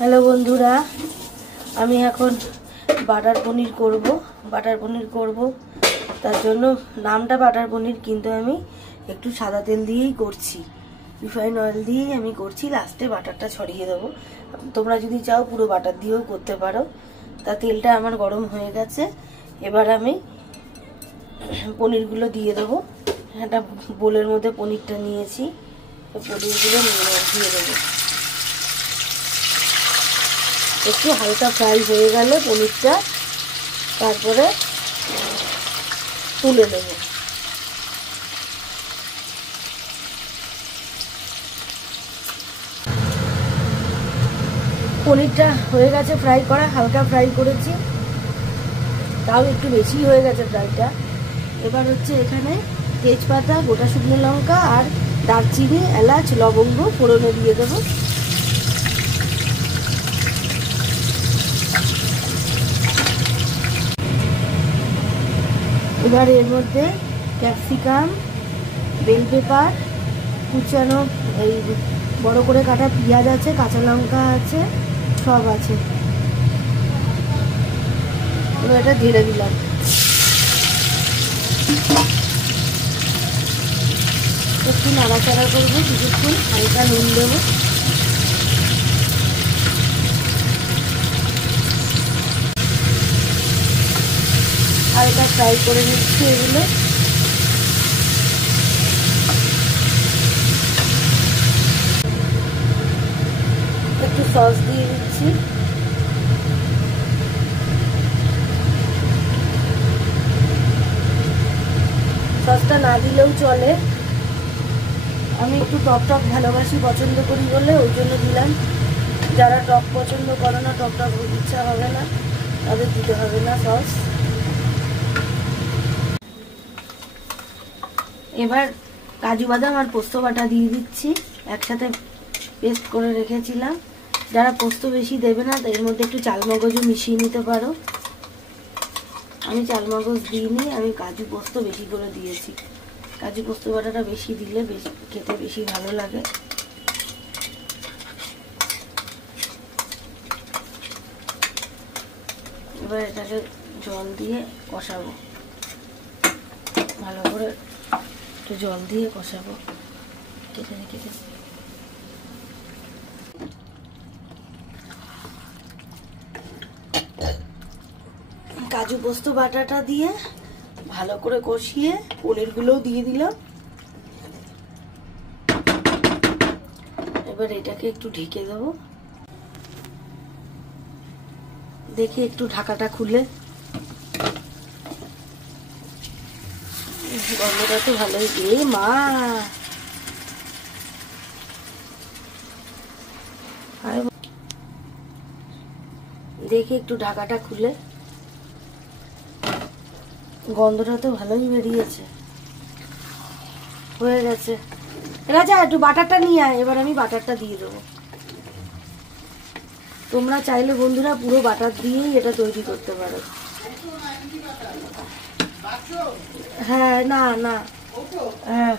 Hello বন্ধুরা, আমি এখন বাটার পনির করব। তার জন্য নামটা বাটার পনির, কিন্তু আমি একটু সাদা তেল দিয়েই করছি, রিফাইন অয়েল দিয়েই আমি করছি। লাস্টে বাটারটা ছড়িয়ে দেবো। তোমরা যদি চাও পুরো বাটার দিয়েও করতে পারো। তা তেলটা আমার গরম হয়ে গেছে, এবার আমি পনিরগুলো দিয়ে দেবো। একটা বোলের মধ্যে পনিরটা নিয়েছি, পনিরগুলো দিয়ে দেবো। একটু হালকা ফ্রাই হয়ে গেলে পনিরটা তারপরে তুলে নেব। পনিরটা হয়ে গেছে ফ্রাই করা, হালকা ফ্রাই করেছি, তাও একটু বেশি হয়ে গেছে ফ্রাইটা। এবার হচ্ছে এখানে তেজপাতা, গোটা শুকনো লঙ্কা আর দারচিনি, এলাচ, লবঙ্গ ফোড়নে দিয়ে দেবো। এবার এর মধ্যে ক্যাপসিকাম, বেল পেপার, কুচানো এই বড় করে কাটা পেঁয়াজ আছে, কাঁচা লঙ্কা আছে, সব আছে। এবার এটা ঢেলে দিলাম। একটু নাড়াচাড়া করবো কিছুক্ষণ, হালকা নুন দেবো। হালকা ফ্রাই করে নিচ্ছি এগুলো। একটু সস দিয়ে দিচ্ছি। সসটা না দিলেও চলে, আমি একটু টক টক ভালোবাসি, পছন্দ করি বলে ওই জন্য দিলাম। যারা টক পছন্দ করে না, টক টক ইচ্ছা হবে না, তাদের দিতে হবে না সস। এবার কাজু বাদাম আর পোস্ত বাটা দিয়ে দিচ্ছি, একসাথে পেস্ট করে রেখেছিলাম। যারা পোস্ত বেশি দেবে না, এর মধ্যে একটু চালমগজও মিশিয়ে নিতে পারো। আমি চালমগজ দিইনি, আমি কাজু পোস্ত বেশি করে দিয়েছি। কাজু পোস্ত বাটাটা বেশি দিলে খেতে বেশি ভালো লাগে। এবার এটাকে জল দিয়ে কষাবো, ভালো করে একটু জল দিয়ে কষাবো। কাজু পোস্ত বাটাটা দিয়ে ভালো করে কষিয়ে পনিরগুলোও দিয়ে দিলাম। এবার এটাকে একটু ঢেকে দেবো। দেখি একটু ঢাকাটা খুলে, গন্ধটা তো ভালোই। মা, দেখি একটু ঢাকাটা খুলে, গন্ধটা তো ভালোই বেরিয়েছে, হয়ে গেছে। রাজা একটু বাটারটা নিয়ে আয়। এবার আমি বাটারটা দিয়ে দেবো। তোমরা চাইলে বন্ধুরা পুরো বাটার দিয়েই এটা তৈরি করতে পারো। হ্যাঁ, না না, হ্যাঁ।